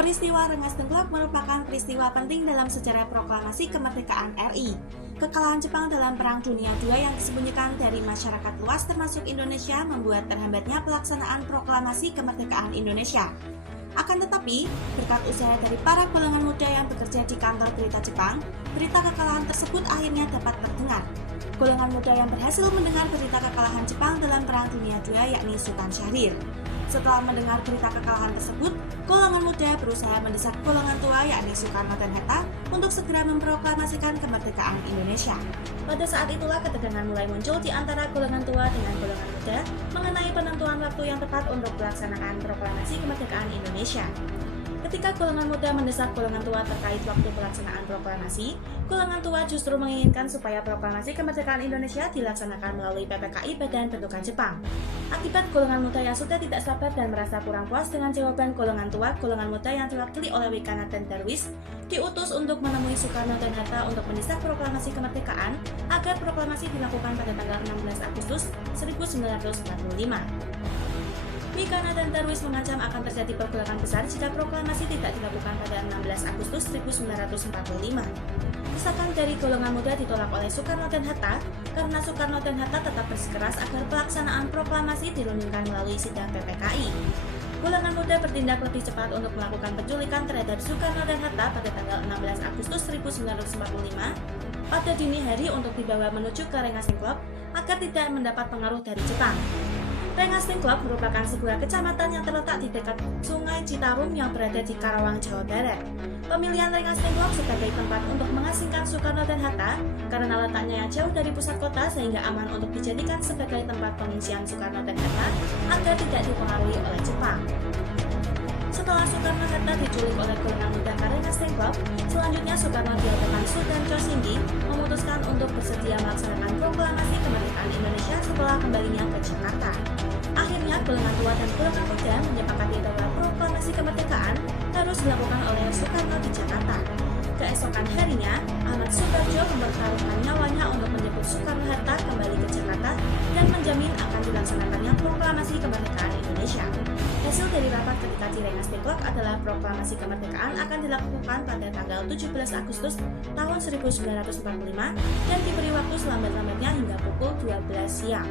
Peristiwa Rengas Dengklok merupakan peristiwa penting dalam sejarah proklamasi kemerdekaan RI. Kekalahan Jepang dalam Perang Dunia II yang disembunyikan dari masyarakat luas termasuk Indonesia membuat terhambatnya pelaksanaan proklamasi kemerdekaan Indonesia. Akan tetapi, berkat usaha dari para golongan muda yang bekerja di kantor berita Jepang, berita kekalahan tersebut akhirnya dapat terdengar. Golongan muda yang berhasil mendengar berita kekalahan Jepang dalam Perang Dunia II yakni Sultan Syahrir. Setelah mendengar berita kekalahan tersebut, golongan muda berusaha mendesak golongan tua yakni Soekarno dan Hatta untuk segera memproklamasikan kemerdekaan Indonesia. Pada saat itulah ketegangan mulai muncul di antara golongan tua dengan golongan muda mengenai penentuan waktu yang tepat untuk pelaksanaan proklamasi kemerdekaan Indonesia. Ketika golongan muda mendesak golongan tua terkait waktu pelaksanaan proklamasi, golongan tua justru menginginkan supaya proklamasi kemerdekaan Indonesia dilaksanakan melalui PPKI Badan Bentukan Jepang. Akibat golongan muda yang sudah tidak sabar dan merasa kurang puas dengan jawaban golongan tua, golongan muda yang diwakili oleh Wikanathan Darwis diutus untuk menemui Soekarno dan Hatta untuk mendesak proklamasi kemerdekaan agar proklamasi dilakukan pada tanggal 16 Agustus 1945. Wikanathan Darwis mengancam akan terjadi pergolakan besar jika proklamasi tidak dilakukan pada 16 Agustus 1945. Desakan dari golongan muda ditolak oleh Soekarno dan Hatta karena Soekarno dan Hatta tetap bersikeras agar pelaksanaan proklamasi dirundingkan melalui sidang PPKI. Golongan muda bertindak lebih cepat untuk melakukan penculikan terhadap Soekarno dan Hatta pada tanggal 16 Agustus 1945 pada dini hari untuk dibawa menuju ke Rengas Dengklok agar tidak mendapat pengaruh dari Jepang. Rengas Dengklok merupakan sebuah kecamatan yang terletak di dekat Sungai Citarum yang berada di Karawang, Jawa Barat. Pemilihan Rengas Dengklok sebagai tempat untuk mengasingkan Soekarno dan Hatta karena letaknya yang jauh dari pusat kota sehingga aman untuk dijadikan sebagai tempat pengungsian Soekarno dan Hatta agar tidak dipengaruhi oleh Jepang. Setelah Soekarno Hatta diculik oleh golongan muda Rengas Dengklok, selanjutnya Soekarno di hadapan Sultan Chosingi memutuskan untuk bersedia melaksanakan proklamasi kemerdekaan Indonesia setelah kembalinya ke Jakarta. Akhirnya golongan tua dan golongan muda menyepakati bahwa proklamasi kemerdekaan harus dilakukan oleh Soekarno di Jakarta. Keesokan harinya, Ahmad Sutarjo mempertaruhkan nyawanya untuk menjemput Soekarno-Hatta kembali ke Jakarta dan menjamin akan dilaksanakannya proklamasi kemerdekaan Indonesia. Hasil dari rapat ketika di Rengas Dengklok adalah proklamasi kemerdekaan akan dilakukan pada tanggal 17 Agustus tahun 1945 dan diberi waktu selambat-lambatnya hingga pukul 12 siang.